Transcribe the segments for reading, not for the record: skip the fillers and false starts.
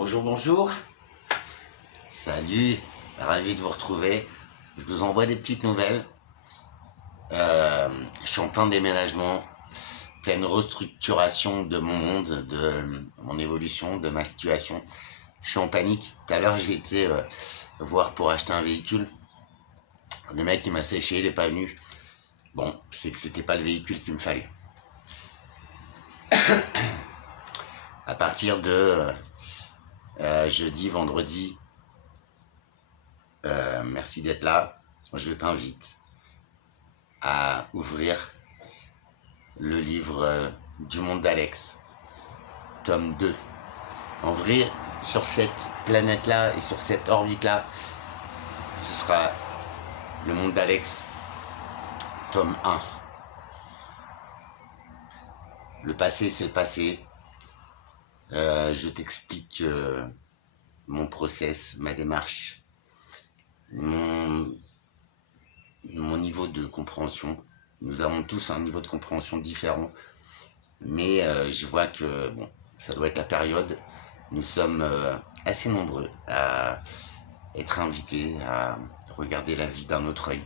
Bonjour, bonjour. Salut, ravi de vous retrouver. Je vous envoie des petites nouvelles. Je suis en plein déménagement, pleine restructuration de mon monde, de mon évolution, de ma situation. Je suis en panique. Tout à l'heure, j'ai été voir pour acheter un véhicule. Le mec, il m'a séché, il n'est pas venu. Bon, c'est que c'était pas le véhicule qu'il me fallait. À partir de jeudi, vendredi, merci d'être là. Je t'invite à ouvrir le livre du monde d'Alex, tome 2. En vrai, sur cette planète-là et sur cette orbite-là, ce sera le monde d'Alex, tome 1. Le passé, c'est le passé. Je t'explique mon process, ma démarche, mon niveau de compréhension. Nous avons tous un niveau de compréhension différent, mais je vois que bon, ça doit être la période. Nous sommes assez nombreux à être invités à regarder la vie d'un autre œil.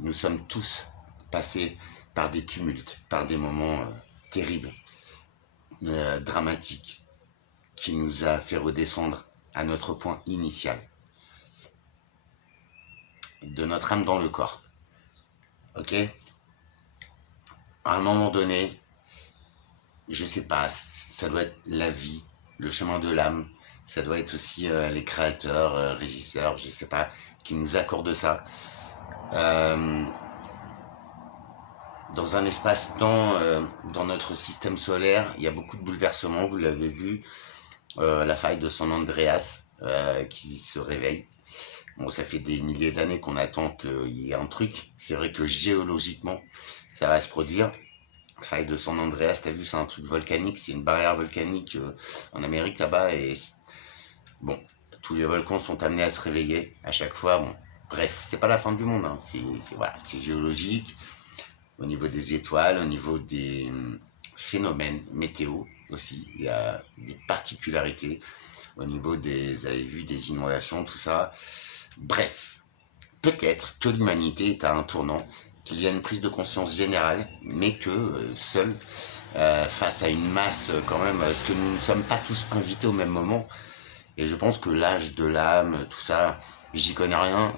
Nous sommes tous passés par des tumultes, par des moments terribles, dramatiques, qui nous a fait redescendre à notre point initial, de notre âme dans le corps. Ok? À un moment donné, je sais pas, ça doit être la vie, le chemin de l'âme, ça doit être aussi les créateurs, régisseurs, je sais pas, qui nous accordent ça. Dans un espace-temps, dans notre système solaire, il y a beaucoup de bouleversements, vous l'avez vu, la faille de San Andreas qui se réveille. Bon, ça fait des milliers d'années qu'on attend qu'il y ait un truc. C'est vrai que géologiquement, ça va se produire. La faille de San Andreas, t'as vu, c'est un truc volcanique, c'est une barrière volcanique en Amérique là-bas. Et bon, tous les volcans sont amenés à se réveiller à chaque fois. Bon, bref, c'est pas la fin du monde, hein. Voilà, c'est géologique, au niveau des étoiles, au niveau des phénomènes météo aussi. Il y a des particularités au niveau des, vous avez vu, des inondations, tout ça. Bref, peut-être que l'humanité est à un tournant, qu'il y a une prise de conscience générale, mais que seul, face à une masse quand même, parce que nous ne sommes pas tous invités au même moment, et je pense que l'âge de l'âme, tout ça, j'y connais rien,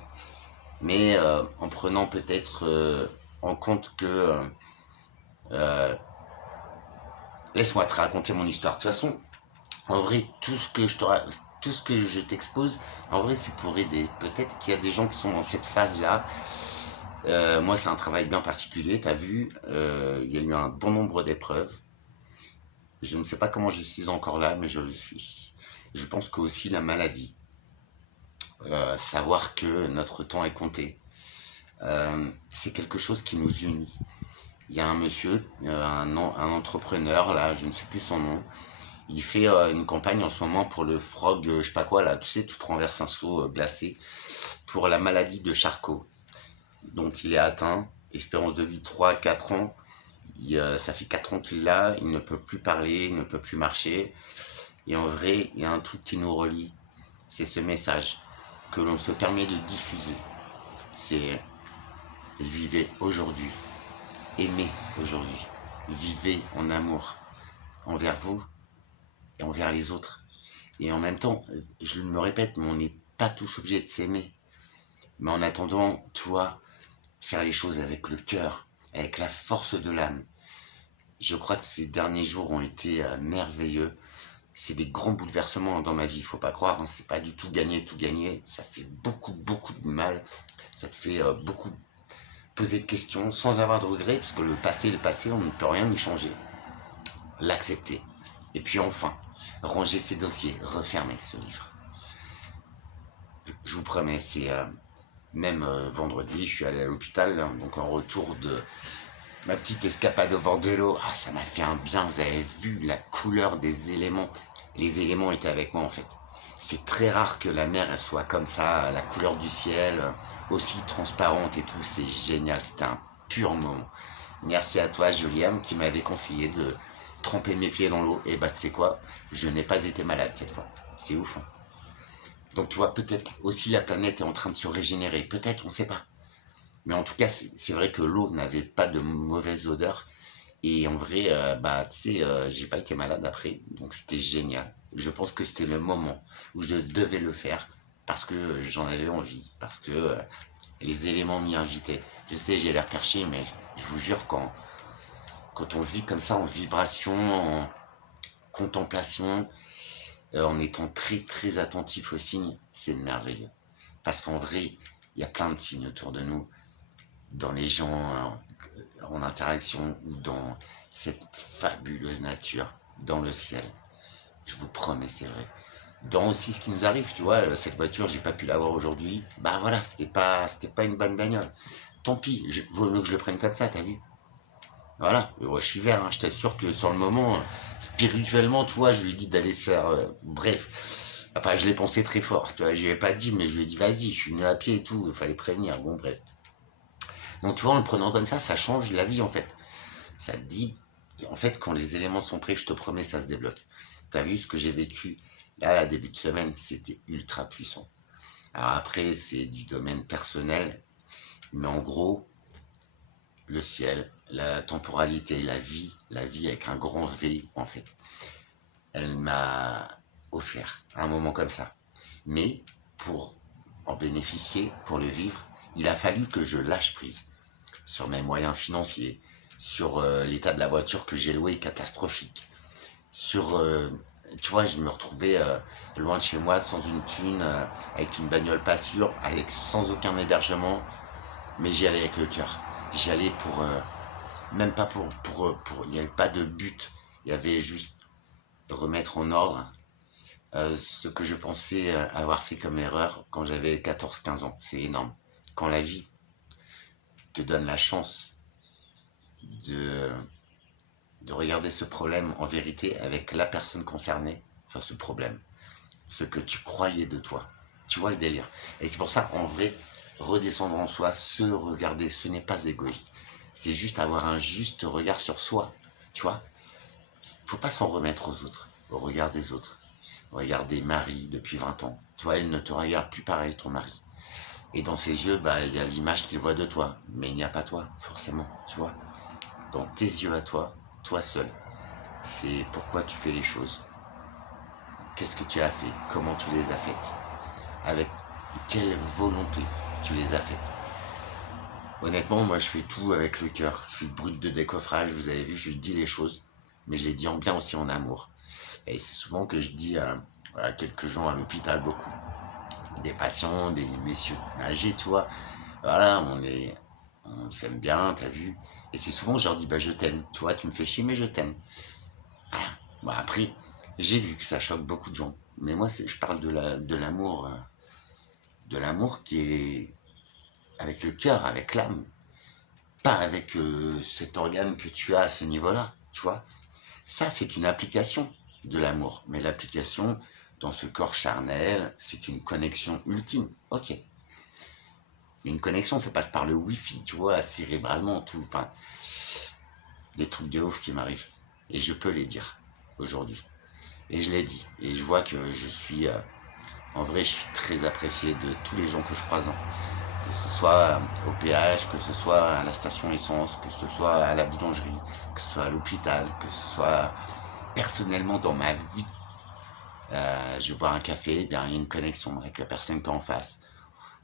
mais en prenant peut-être en compte que... laisse-moi te raconter mon histoire. De toute façon, en vrai, tout ce que je t'expose, en vrai, c'est pour aider. Peut-être qu'il y a des gens qui sont dans cette phase-là. Moi, c'est un travail bien particulier, t'as vu. Il y a eu un bon nombre d'épreuves. Je ne sais pas comment je suis encore là, mais je le suis. Je pense qu'aussi la maladie. Savoir que notre temps est compté. C'est quelque chose qui nous unit. Il y a un monsieur, un entrepreneur, là, je ne sais plus son nom. Il fait une campagne en ce moment pour le frog, je sais pas quoi, là, tu sais, tu te renverses un seau glacé, pour la maladie de Charcot, dont il est atteint, espérance de vie 3-4 ans, ça fait 4 ans qu'il l'a, il ne peut plus parler, il ne peut plus marcher, et en vrai, il y a un truc qui nous relie, c'est ce message que l'on se permet de diffuser, c'est vivez aujourd'hui, aimez aujourd'hui, vivez en amour envers vous, et envers les autres. Et en même temps, je me répète, mais on n'est pas tous obligés de s'aimer. Mais en attendant, toi, faire les choses avec le cœur, avec la force de l'âme. Je crois que ces derniers jours ont été merveilleux. C'est des grands bouleversements dans ma vie, il faut pas croire, hein. C'est pas du tout gagner, tout gagner. Ça fait beaucoup de mal. Ça te fait beaucoup poser de questions sans avoir de regrets, parce que le passé, on ne peut rien y changer. L'accepter. Et puis enfin, ranger ses dossiers, refermer ce livre. Je vous promets, c'est même vendredi, je suis allé à l'hôpital, hein, donc en retour de ma petite escapade au bord de l'eau. Ah, ça m'a fait un bien, vous avez vu la couleur des éléments. Les éléments étaient avec moi en fait. C'est très rare que la mer elle soit comme ça, la couleur du ciel, aussi transparente et tout, c'est génial, c'était un pur moment. Merci à toi, Juliane, qui m'avait conseillé de trempé mes pieds dans l'eau, et bah tu sais quoi, je n'ai pas été malade cette fois. C'est ouf, hein. Donc tu vois, peut-être aussi la planète est en train de se régénérer, peut-être, on ne sait pas. Mais en tout cas, c'est vrai que l'eau n'avait pas de mauvaise odeur. Et en vrai, bah, tu sais, j'ai pas été malade après, donc c'était génial. Je pense que c'était le moment où je devais le faire parce que j'en avais envie, parce que les éléments m'y invitaient. Je sais, j'ai l'air perché, mais je vous jure, quand on vit comme ça, en vibration, en contemplation, en étant très très attentif aux signes, c'est merveilleux. Parce qu'en vrai, il y a plein de signes autour de nous, dans les gens, en interaction ou dans cette fabuleuse nature, dans le ciel. Je vous promets, c'est vrai. Dans aussi ce qui nous arrive, tu vois, cette voiture, j'ai pas pu l'avoir aujourd'hui. Bah voilà, c'était pas une bonne bagnole. Tant pis, vaut mieux que je le prenne comme ça, t'as vu? Voilà, je suis vert, hein, je t'assure que sur le moment, spirituellement, tu vois, je lui ai dit d'aller se faire. Bref. Enfin, je l'ai pensé très fort, tu vois, je lui ai pas dit, mais je lui ai dit, vas-y, je suis venu à pied et tout, il fallait prévenir. Bon, bref. Donc, tu vois, en le prenant comme ça change la vie, en fait. Ça te dit, en fait, quand les éléments sont prêts, je te promets, ça se débloque. T'as vu ce que j'ai vécu là, à début de semaine, c'était ultra puissant. Alors après, c'est du domaine personnel, mais en gros, le ciel, la temporalité, la vie avec un grand V, en fait, elle m'a offert un moment comme ça. Mais pour en bénéficier, pour le vivre, il a fallu que je lâche prise sur mes moyens financiers, sur l'état de la voiture que j'ai louée catastrophique, sur, tu vois, je me retrouvais loin de chez moi, sans une thune, avec une bagnole pas sûre, avec sans aucun hébergement, mais j'y allais avec le cœur. J'y allais pour, même pas il n'y avait pas de but, il y avait juste remettre en ordre ce que je pensais avoir fait comme erreur quand j'avais 14 15 ans. C'est énorme. Quand la vie te donne la chance de, de regarder ce problème en vérité avec la personne concernée, enfin ce problème, ce que tu croyais de toi. Tu vois le délire. Et c'est pour ça, en vrai, redescendre en soi, se regarder, ce n'est pas égoïste. C'est juste avoir un juste regard sur soi. Tu vois, faut pas s'en remettre aux autres, au regard des autres. Regardez Marie depuis 20 ans. Tu vois, elle ne te regarde plus pareil, ton mari. Et dans ses yeux, bah, il y a l'image qu'il voit de toi. Mais il n'y a pas toi, forcément. Tu vois, dans tes yeux à toi, toi seul. C'est pourquoi tu fais les choses. Qu'est-ce que tu as fait? Comment tu les as faites? Avec quelle volonté tu les as faites? Honnêtement, moi je fais tout avec le cœur. Je suis brut de décoffrage, vous avez vu, je dis les choses, mais je les dis en bien aussi en amour. Et c'est souvent que je dis à quelques gens à l'hôpital, beaucoup, des patients, des messieurs âgés, tu vois, voilà, on s'aime bien, t'as vu. Et c'est souvent que je leur dis, bah je t'aime, tu vois, tu me fais chier, mais je t'aime. Ah, bah après, j'ai vu que ça choque beaucoup de gens. Mais moi, je parle de l'amour qui est avec le cœur, avec l'âme, pas avec cet organe que tu as à ce niveau-là, tu vois. Ça, c'est une application de l'amour. Mais l'application dans ce corps charnel, c'est une connexion ultime. Ok. Mais une connexion, ça passe par le wifi, tu vois, cérébralement, tout. Enfin, des trucs de ouf qui m'arrivent. Et je peux les dire aujourd'hui. Et je l'ai dit. Et je vois que je suis... en vrai, je suis très apprécié de tous les gens que je croise, hein. Que ce soit au péage, que ce soit à la station essence, que ce soit à la boulangerie, que ce soit à l'hôpital, que ce soit personnellement dans ma vie. Je bois un café, eh bien, il y a une connexion avec la personne qui est en face.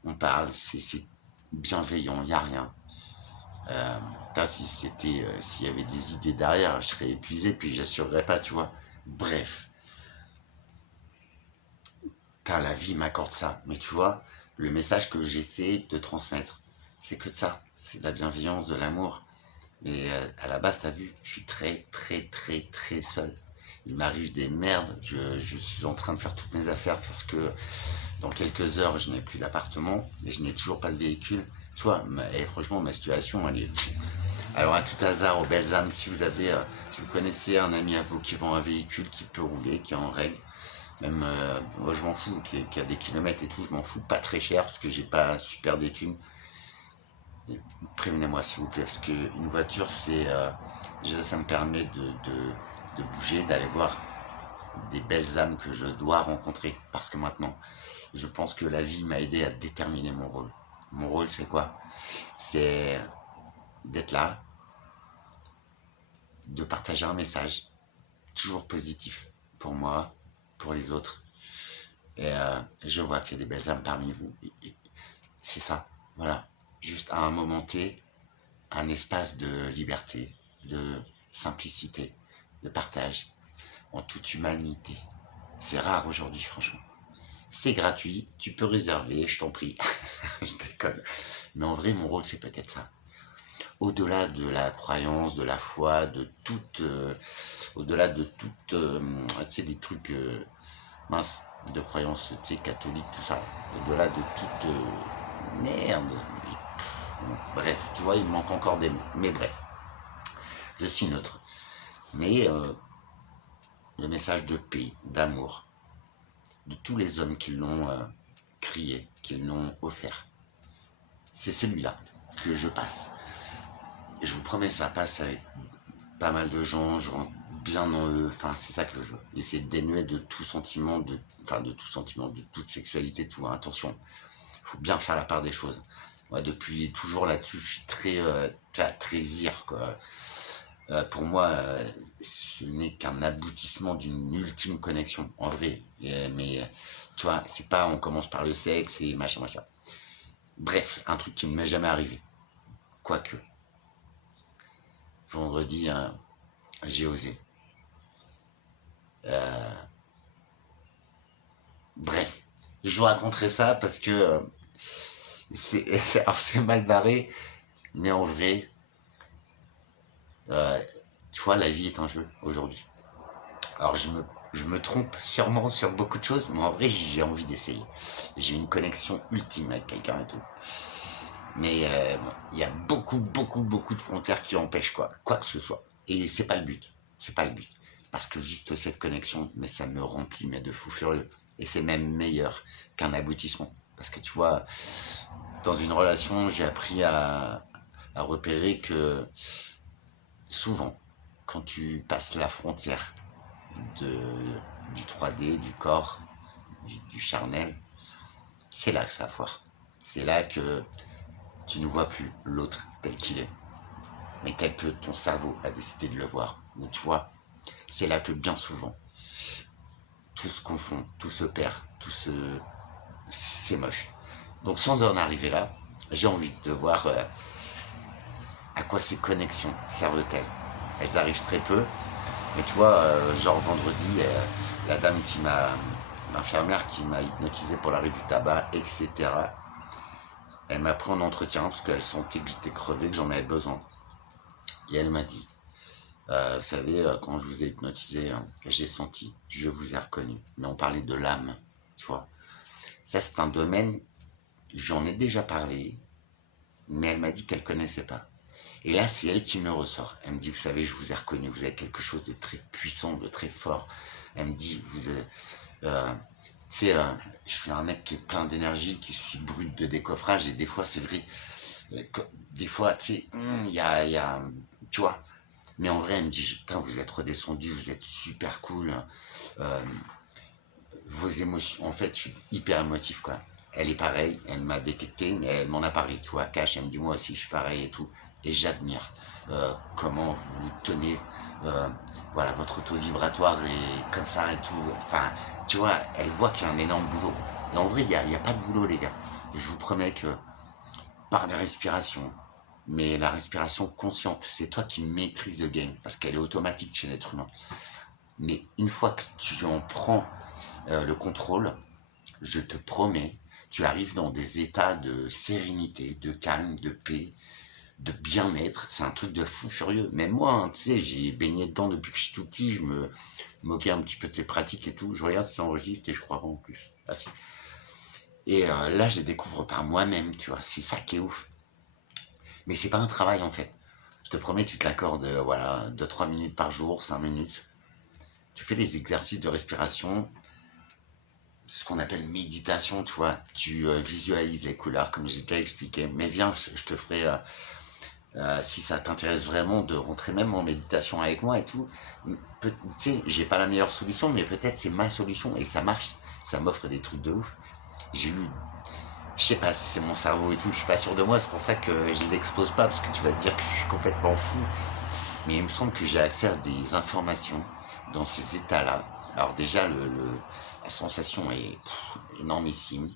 On parle, c'est bienveillant, il n'y a rien. Là, si s'il y avait des idées derrière, je serais épuisé, puis j'assurerais pas, tu vois. Bref, la vie m'accorde ça. Mais tu vois, le message que j'essaie de transmettre, c'est que de ça. C'est de la bienveillance, de l'amour. Mais à la base, t'as vu, je suis très, très, très, très seul. Il m'arrive des merdes. Je suis en train de faire toutes mes affaires parce que dans quelques heures, je n'ai plus d'appartement et je n'ai toujours pas de véhicule. Tu vois, et franchement, ma situation, elle est... Alors, à tout hasard, aux belles âmes, si vous avez, si vous connaissez un ami à vous qui vend un véhicule qui peut rouler, qui est en règle, même, moi, je m'en fous, qui a des kilomètres et tout, je m'en fous, pas très cher parce que j'ai pas super d'études. Prévenez-moi s'il vous plaît, parce qu'une voiture, c'est déjà ça me permet de bouger, d'aller voir des belles âmes que je dois rencontrer. Parce que maintenant, je pense que la vie m'a aidé à déterminer mon rôle. Mon rôle, c'est quoi? C'est d'être là, de partager un message, toujours positif, pour moi, pour les autres. Et je vois qu'il y a des belles âmes parmi vous. C'est ça, voilà. Juste à un moment T, un espace de liberté, de simplicité, de partage, en toute humanité. C'est rare aujourd'hui, franchement. C'est gratuit, tu peux réserver, je t'en prie. Je déconne. Mais en vrai, mon rôle, c'est peut-être ça. Au-delà de la croyance, de la foi, de toute... au-delà de toute... tu sais, des trucs... mince, de croyance, tu sais, catholique, tout ça. Au-delà de toute... merde. Bref, tu vois, il me manque encore des mots. Mais bref, je suis neutre. Mais le message de paix, d'amour, de tous les hommes qui l'ont crié, qui l'ont offert, c'est celui-là que je passe. Et je vous promets, ça passe avec pas mal de gens, je rentre bien en eux, enfin c'est ça que je veux. Et c'est dénué de tout sentiment, de tout sentiment, de toute sexualité, tout. Attention, il faut bien faire la part des choses. Moi, depuis toujours là-dessus, je suis très ire, quoi. Pour moi, ce n'est qu'un aboutissement d'une ultime connexion, en vrai. Mais, tu vois, c'est pas on commence par le sexe et machin, machin. Bref, un truc qui ne m'est jamais arrivé. Quoique, vendredi, j'ai osé. Bref, je vous raconterai ça parce que alors c'est mal barré, mais en vrai, tu vois, la vie est un jeu aujourd'hui. Alors je me trompe sûrement sur beaucoup de choses, mais en vrai j'ai envie d'essayer. J'ai une connexion ultime avec quelqu'un et tout. Mais bon, il y a beaucoup de frontières qui empêchent quoi que ce soit. Et c'est pas le but. C'est pas le but. Parce que juste cette connexion, mais ça me remplit mais de fou furieux. Et c'est même meilleur qu'un aboutissement. Parce que tu vois, dans une relation, j'ai appris à repérer que souvent, quand tu passes la frontière du 3D, du corps, du charnel, c'est là que ça foire. C'est là que tu ne vois plus l'autre tel qu'il est, mais tel que ton cerveau a décidé de le voir. Ou tu vois, c'est là que bien souvent, tout se confond, tout se perd, c'est moche. Donc sans en arriver là, j'ai envie de voir à quoi ces connexions servent-elles. Elles arrivent très peu, mais tu vois, genre vendredi, la dame l'infirmière qui m'a hypnotisé pour l'arrêt du tabac, etc. Elle m'a pris en entretien parce qu'elle sentait que j'étais crevé, que j'en avais besoin. Et elle m'a dit, vous savez, quand je vous ai hypnotisé, j'ai senti, je vous ai reconnu. Mais on parlait de l'âme, tu vois. Ça, c'est un domaine, j'en ai déjà parlé, mais elle m'a dit qu'elle ne connaissait pas. Et là, c'est elle qui me ressort. Elle me dit, vous savez, je vous ai reconnu, vous avez quelque chose de très puissant, de très fort. Elle me dit, je suis un mec qui est plein d'énergie, qui suis brut de décoffrage, et des fois, c'est vrai, des fois, tu sais, tu vois. Mais en vrai, elle me dit, putain, vous êtes redescendu, vous êtes super cool. Euh, Vos émotions, en fait, je suis hyper émotif, quoi. Elle est pareille, elle m'a détecté, mais elle m'en a parlé, tu vois, cash, elle me dit, moi aussi, je suis pareil et tout. Et j'admire comment vous tenez, voilà, votre taux vibratoire est comme ça et tout. Enfin, tu vois, elle voit qu'il y a un énorme boulot. Et en vrai, il y a pas de boulot, les gars. Je vous promets que par la respiration, mais la respiration consciente, c'est toi qui maîtrises le game, parce qu'elle est automatique chez l'être humain. Mais une fois que tu en prends le contrôle, je te promets, tu arrives dans des états de sérénité, de calme, de paix, de bien-être. C'est un truc de fou furieux. Même moi, hein, tu sais, j'ai baigné dedans depuis que je suis tout petit, je me moquais un petit peu de ces pratiques et tout. Je regarde si ça enregistre et je crois pas en plus. Ah, si. Et là, je découvre par moi-même, tu vois, c'est ça qui est ouf. Mais c'est pas un travail en fait. Je te promets, tu te l'accordes, voilà, 2-3 minutes par jour, 5 minutes. Tu fais les exercices de respiration, ce qu'on appelle méditation, tu vois. Tu visualises les couleurs, comme j'ai déjà expliqué. Mais viens, je te ferai Si ça t'intéresse vraiment de rentrer même en méditation avec moi et tout, tu sais, j'ai pas la meilleure solution, mais peut-être c'est ma solution et ça marche. Ça m'offre des trucs de ouf. J'ai eu, je sais pas si c'est mon cerveau et tout, je suis pas sûr de moi, c'est pour ça que je l'expose pas, parce que tu vas te dire que je suis complètement fou. Mais il me semble que j'ai accès à des informations dans ces états-là. Alors déjà, la sensation est énormissime.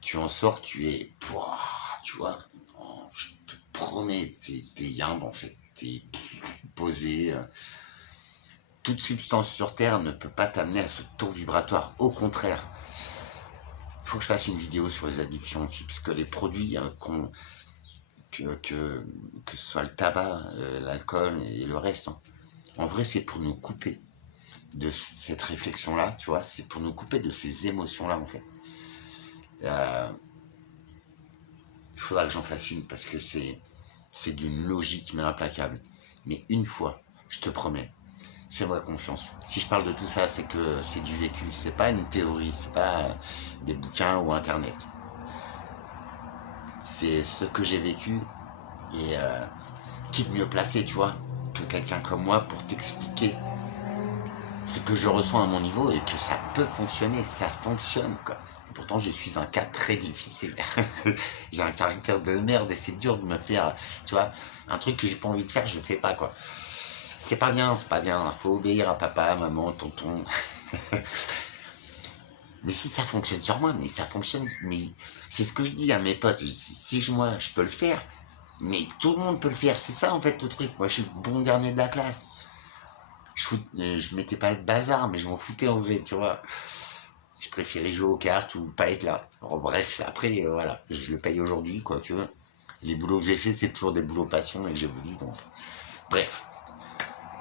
Tu en sors, tu es, pouah, tu vois, je te promets, t'es yimbe en fait, t'es posé. Toute substance sur Terre ne peut pas t'amener à ce taux vibratoire. Au contraire, il faut que je fasse une vidéo sur les addictions aussi, parce que les produits que ce soit le tabac, l'alcool et le reste, hein, en vrai, c'est pour nous couper de cette réflexion-là, tu vois, c'est pour nous couper de ces émotions-là, en fait. Il faudra que j'en fasse une, parce que c'est d'une logique mais implacable. Mais une fois, je te promets, fais-moi confiance. Si je parle de tout ça, c'est que c'est du vécu. C'est pas une théorie, c'est pas des bouquins ou internet. C'est ce que j'ai vécu et qui de mieux placé, tu vois, que quelqu'un comme moi pour t'expliquer ce que je ressens à mon niveau et que ça peut fonctionner, ça fonctionne quoi. Et pourtant je suis un cas très difficile. J'ai un caractère de merde et c'est dur de me faire, tu vois, un truc que j'ai pas envie de faire, je fais pas quoi. C'est pas bien, faut obéir à papa, maman, tonton. Mais si ça fonctionne sur moi, mais ça fonctionne, mais c'est ce que je dis à mes potes, si moi je peux le faire, mais tout le monde peut le faire, c'est ça en fait le truc. Moi je suis le bon dernier de la classe. Je mettais pas le bazar, mais je m'en foutais en vrai, tu vois. Je préférais jouer aux cartes ou pas être là. Alors, bref, après, voilà, je le paye aujourd'hui, quoi, tu vois. Les boulots que j'ai fait, c'est toujours des boulots passion et que j'ai voulu, donc. Bref.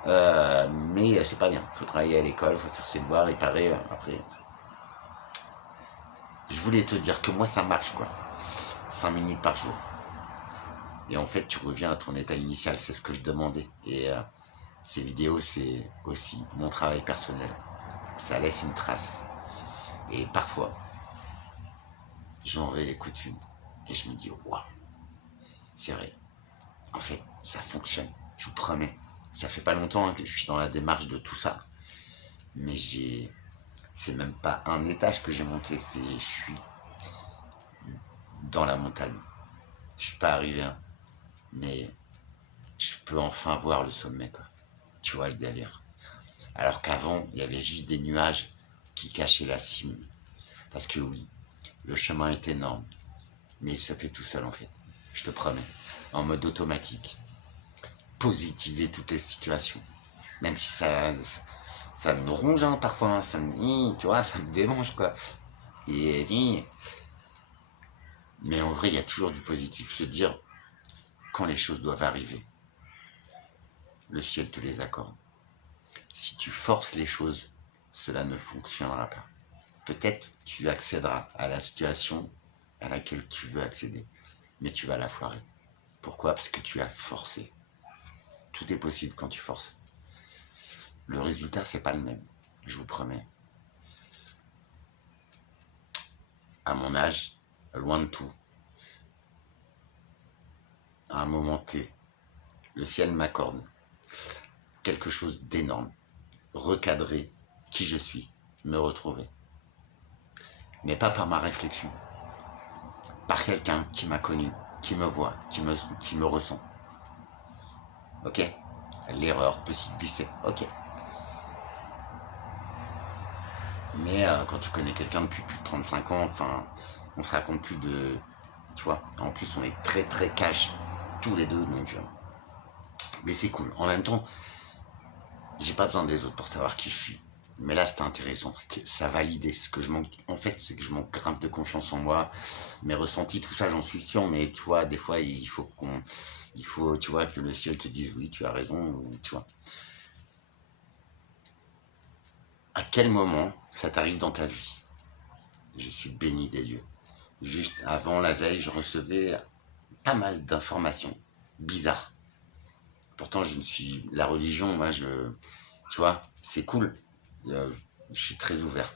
Mais c'est pas bien. Faut travailler à l'école, faut faire ses devoirs, et pareil, après. Je voulais te dire que moi, ça marche, quoi. 5 minutes par jour. Et en fait, tu reviens à ton état initial, c'est ce que je demandais. Et ces vidéos, c'est aussi mon travail personnel. Ça laisse une trace. Et parfois, j'en réécoute une. Et je me dis, waouh, c'est vrai. En fait, ça fonctionne. Je vous promets. Ça fait pas longtemps que je suis dans la démarche de tout ça. Mais c'est même pas un étage que j'ai monté. Je suis dans la montagne. Je suis pas arrivé, hein, mais je peux enfin voir le sommet, quoi. Tu vois le délire. Alors qu'avant, il y avait juste des nuages qui cachaient la cime. Parce que oui, le chemin est énorme, mais il se fait tout seul en fait. Je te promets. En mode automatique. Positiver toutes les situations. Même si ça me ronge hein, parfois, hein, tu vois, ça me démange quoi. Mais en vrai, il y a toujours du positif. Se dire, quand les choses doivent arriver, le ciel te les accorde. Si tu forces les choses, cela ne fonctionnera pas. Peut-être tu accéderas à la situation à laquelle tu veux accéder, mais tu vas la foirer. Pourquoi? Parce que tu as forcé. Tout est possible quand tu forces. Le résultat, c'est pas le même, je vous promets. À mon âge, loin de tout, à un moment T, le ciel m'accorde quelque chose d'énorme, recadrer qui je suis, me retrouver. Mais pas par ma réflexion, par quelqu'un qui m'a connu, qui me voit, qui me ressent. Ok? L'erreur peut s'y glisser, ok. Mais quand tu connais quelqu'un depuis plus de 35 ans, enfin, on se raconte plus de... Tu vois, en plus on est très très cash, tous les deux, donc... mais c'est cool. En même temps, j'ai pas besoin des autres pour savoir qui je suis. Mais là, c'était intéressant. Ça validait ce que je manque. En fait, c'est que je manque grave de confiance en moi. Mes ressentis, tout ça, j'en suis sûr. Mais tu vois, des fois, il faut, tu vois, que le ciel te dise oui, tu as raison. Ou, tu vois. À quel moment ça t'arrive dans ta vie? Je suis béni des dieux. Juste avant la veille, je recevais pas mal d'informations bizarres. Pourtant, je ne suis... La religion, moi, tu vois, c'est cool. Je suis très ouvert.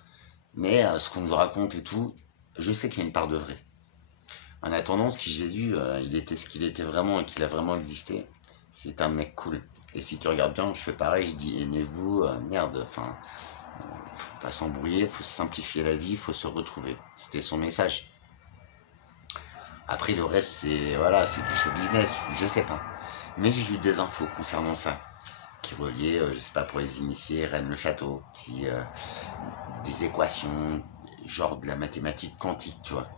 Mais ce qu'on nous raconte et tout, je sais qu'il y a une part de vrai. En attendant, si Jésus, il était ce qu'il était vraiment et qu'il a vraiment existé, c'est un mec cool. Et si tu regardes bien, je fais pareil, je dis aimez-vous, merde, enfin, faut pas s'embrouiller, faut simplifier la vie, faut se retrouver. C'était son message. Après, le reste, c'est voilà, c'est du show business, je sais pas. Mais j'ai eu des infos concernant ça, qui reliaient, je sais pas, pour les initiés, Rennes-le-Château, des équations, genre de la mathématique quantique, tu vois.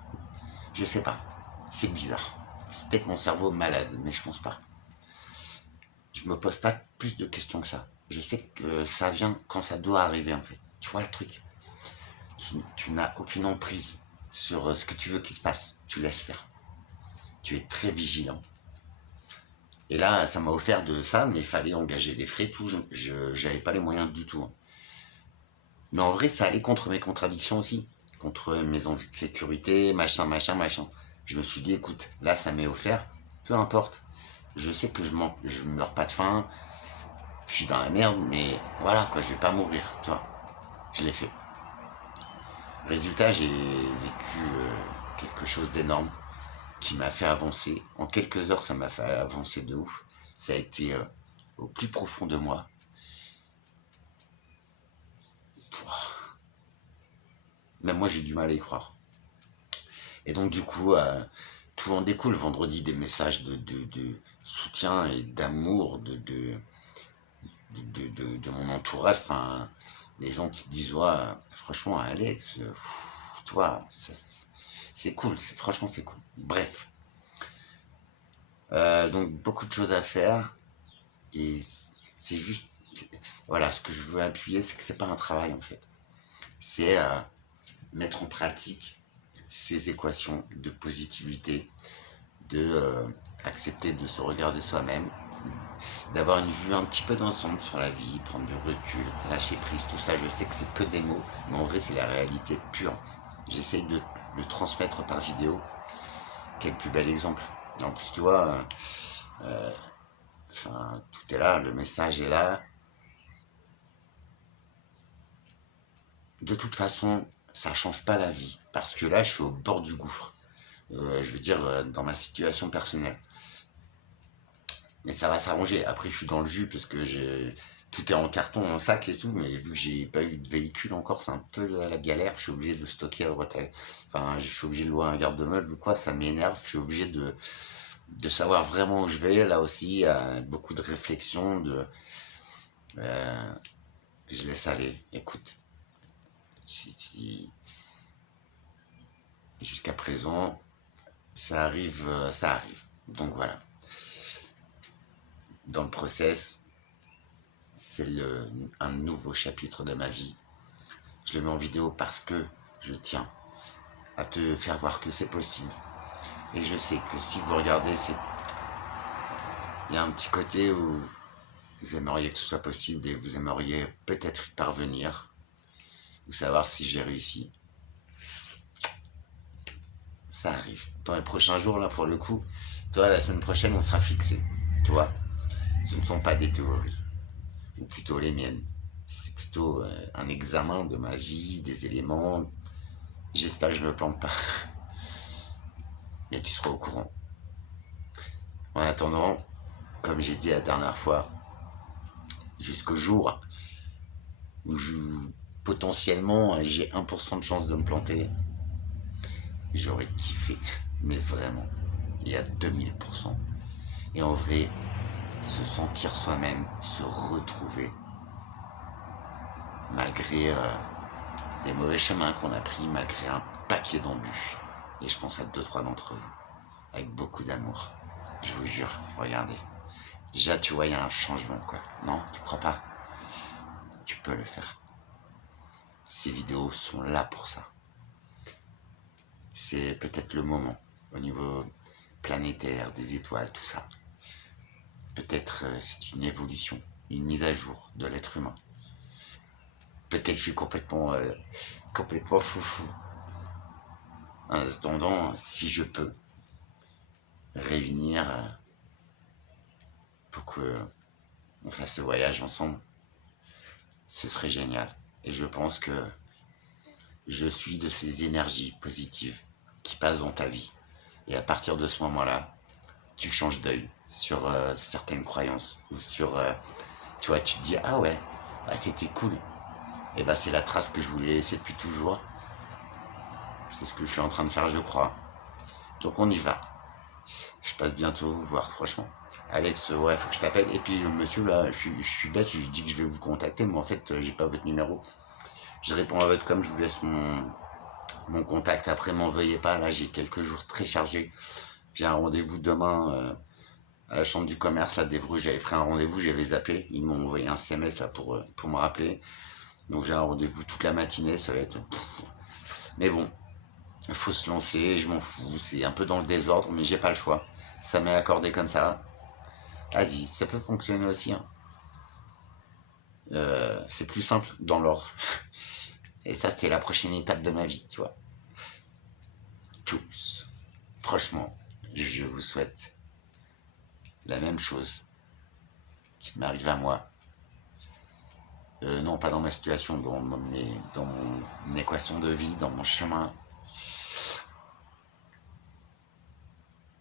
Je sais pas, c'est bizarre. C'est peut-être mon cerveau malade, mais je pense pas. Je me pose pas plus de questions que ça. Je sais que ça vient quand ça doit arriver, en fait. Tu vois le truc? Tu n'as aucune emprise sur ce que tu veux qu'il se passe. Tu laisses faire. Tu es très vigilant. Et là, ça m'a offert de ça, mais il fallait engager des frais, tout. Je n'avais pas les moyens du tout. Mais en vrai, ça allait contre mes contradictions aussi. Contre mes envies de sécurité, machin, machin, machin. Je me suis dit, écoute, là, ça m'est offert. Peu importe. Je sais que je meurs pas de faim. Je suis dans la merde, mais voilà, quoi, je vais pas mourir, tu vois. Je l'ai fait. Résultat, j'ai vécu quelque chose d'énorme qui m'a fait avancer. En quelques heures, ça m'a fait avancer de ouf. Ça a été au plus profond de moi. Même moi, j'ai du mal à y croire. Et donc, du coup, tout en découle. Vendredi, des messages de soutien et d'amour de mon entourage. Enfin, des gens qui disent, ouais, franchement, Alex, toi, c'est cool. Franchement, c'est cool. Bref. Donc, beaucoup de choses à faire. Et c'est juste, voilà, ce que je veux appuyer, c'est que c'est pas un travail, en fait. C'est mettre en pratique ces équations de positivité, de accepter de se regarder soi-même, d'avoir une vue un petit peu d'ensemble sur la vie, prendre du recul, lâcher prise, tout ça, je sais que c'est que des mots, mais en vrai c'est la réalité pure. J'essaye de le transmettre par vidéo. Quel plus bel exemple. En plus, tu vois, enfin, tout est là, le message est là. De toute façon, ça change pas la vie, parce que là, je suis au bord du gouffre. Je veux dire, dans ma situation personnelle. Mais ça va s'arranger. Après, je suis dans le jus parce que tout est en carton, en sac et tout. Mais vu que j'ai pas eu de véhicule encore, c'est un peu la galère. Je suis obligé de stocker à droite. Enfin, je suis obligé de louer un garde-meuble ou quoi. Ça m'énerve. Je suis obligé de savoir vraiment où je vais. Là aussi, beaucoup de réflexion. Euh, je laisse aller. Écoute, jusqu'à présent, ça arrive, ça arrive. Donc voilà. Dans le process, c'est un nouveau chapitre de ma vie. Je le mets en vidéo parce que je tiens à te faire voir que c'est possible. Et je sais que si vous regardez, il y a un petit côté où vous aimeriez que ce soit possible et vous aimeriez peut-être y parvenir, ou savoir si j'ai réussi. Ça arrive. Dans les prochains jours, là, pour le coup, toi, la semaine prochaine, on sera fixé. Tu vois, ce ne sont pas des théories, ou plutôt les miennes. C'est plutôt un examen de ma vie, des éléments. J'espère que je me plante pas. Mais tu seras au courant. En attendant, comme j'ai dit la dernière fois, jusqu'au jour où potentiellement j'ai 1% de chance de me planter, j'aurais kiffé, mais vraiment, il y a 2000%. Et en vrai, se sentir soi-même, se retrouver, malgré des mauvais chemins qu'on a pris, malgré un paquet d'embûches. Et je pense à 2-3 d'entre vous, avec beaucoup d'amour. Je vous jure, regardez. Déjà, tu vois, il y a un changement, quoi. Non, tu crois pas? Tu peux le faire. Ces vidéos sont là pour ça. C'est peut-être le moment, au niveau planétaire, des étoiles, tout ça. Peut-être c'est une évolution, une mise à jour de l'être humain. Peut-être je suis complètement foufou. En attendant, si je peux réunir pour qu'on fasse ce voyage ensemble, ce serait génial. Et je pense que je suis de ces énergies positives qui passent dans ta vie. Et à partir de ce moment-là, tu changes d'œil sur certaines croyances ou sur, tu vois, tu te dis ah ouais, ah, c'était cool. Et ben c'est la trace que je voulais laisser depuis toujours. C'est ce que je suis en train de faire, je crois. Donc on y va. Je passe bientôt vous voir, franchement. Alex, ouais, faut que je t'appelle. Et puis le monsieur là, je suis bête, je dis que je vais vous contacter, mais en fait, j'ai pas votre numéro. Je réponds à votre com, je vous laisse mon contact. Après, m'en veuillez pas, là, j'ai quelques jours très chargés. J'ai un rendez-vous demain à la chambre du commerce à d'Evreux. J'avais pris un rendez-vous, j'avais zappé. Ils m'ont envoyé un SMS là pour me rappeler. Donc j'ai un rendez-vous toute la matinée, ça va être... Mais bon, il faut se lancer, je m'en fous. C'est un peu dans le désordre, mais j'ai pas le choix. Ça m'est accordé comme ça. Vas-y, ça peut fonctionner aussi. Hein. C'est plus simple dans l'ordre. Et ça, c'est la prochaine étape de ma vie, tu vois. Tous. Franchement, je vous souhaite la même chose qui m'arrive à moi. Non, pas dans ma situation, dans mon équation de vie, dans mon chemin.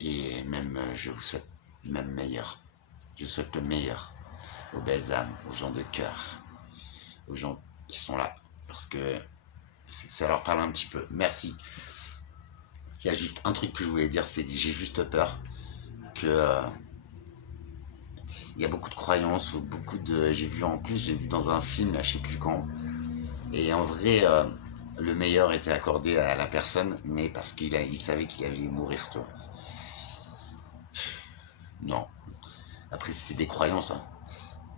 Et même, je vous souhaite même meilleur. Je souhaite le meilleur aux belles âmes, aux gens de cœur, aux gens qui sont là. Parce que ça leur parle un petit peu. Merci. Il y a juste un truc que je voulais dire, c'est que j'ai juste peur que... il y a beaucoup de croyances, beaucoup de... J'ai vu dans un film, là, je sais plus quand. Et en vrai, le meilleur était accordé à la personne, mais parce il savait qu'il allait mourir, toi. Non. Après, c'est des croyances. Hein.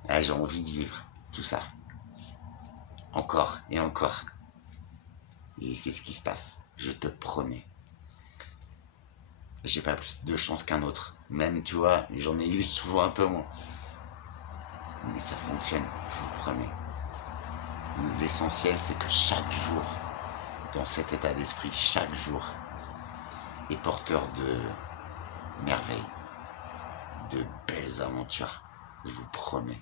Ah, j'ai envie de vivre tout ça. Encore et encore. Et c'est ce qui se passe. Je te promets. J'ai pas plus de chance qu'un autre. Même, tu vois, j'en ai eu souvent un peu moins. Mais ça fonctionne, je vous promets. L'essentiel, c'est que chaque jour, dans cet état d'esprit, chaque jour, est porteur de merveilles, de belles aventures. Je vous promets.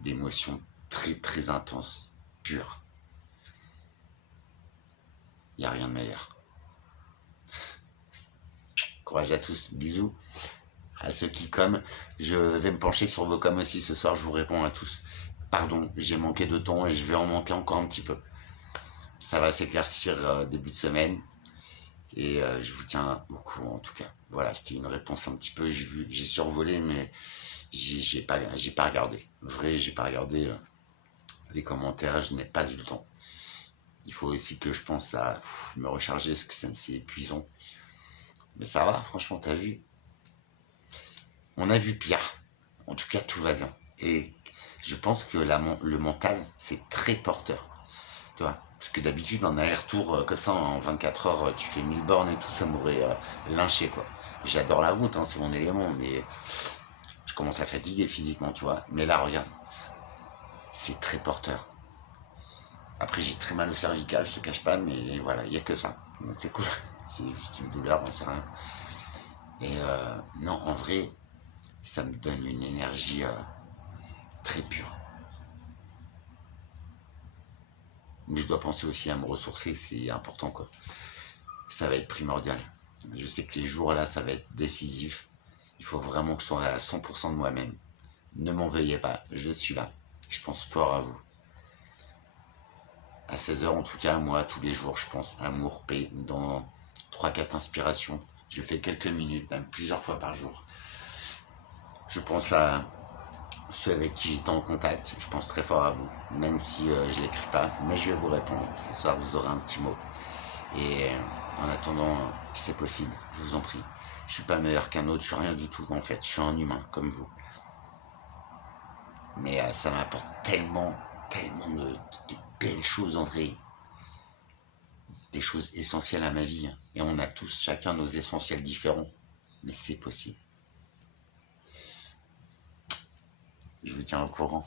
D'émotions très très intenses, pures. Il n'y a rien de meilleur. Courage à tous, bisous. À ceux qui comme, je vais me pencher sur vos coms aussi ce soir, je vous réponds à tous. Pardon, j'ai manqué de temps et je vais en manquer encore un petit peu. Ça va s'éclaircir début de semaine et je vous tiens au courant en tout cas. Voilà, c'était une réponse un petit peu, j'ai survolé mais j'ai pas regardé. Vrai, j'ai pas regardé les commentaires, je n'ai pas eu le temps. Il faut aussi que je pense à me recharger parce que c'est épuisant. Mais ça va, franchement, t'as vu. On a vu pire. En tout cas, tout va bien. Et je pense que le mental, c'est très porteur. Tu vois, parce que d'habitude, en aller-retour, comme ça, en 24 heures, tu fais 1000 bornes et tout, ça m'aurait lynché, quoi. J'adore la route, hein, c'est mon élément, mais je commence à fatiguer physiquement, tu vois. Mais là, regarde, c'est très porteur. Après, j'ai très mal au cervical, je te cache pas, mais voilà, il n'y a que ça. Donc c'est cool. C'est juste une douleur, on sait rien. Et non, en vrai, ça me donne une énergie très pure. Mais je dois penser aussi à me ressourcer, c'est important, quoi. Ça va être primordial. Je sais que les jours là, ça va être décisif. Il faut vraiment que je sois à 100% de moi-même. Ne m'en veuillez pas, je suis là. Je pense fort à vous. À 16 h en tout cas, moi, tous les jours, je pense amour, paix, dans 3-4 inspirations. Je fais quelques minutes, même plusieurs fois par jour. Je pense à ceux avec qui j'étais en contact. Je pense très fort à vous, même si je ne l'écris pas. Mais je vais vous répondre. Ce soir, vous aurez un petit mot. Et en attendant, si c'est possible, je vous en prie. Je suis pas meilleur qu'un autre, je suis rien du tout en fait. Je suis un humain comme vous. Mais ça m'apporte tellement de belles choses en vrai. Des choses essentielles à ma vie. Et on a tous chacun nos essentiels différents. Mais c'est possible. Je vous tiens au courant.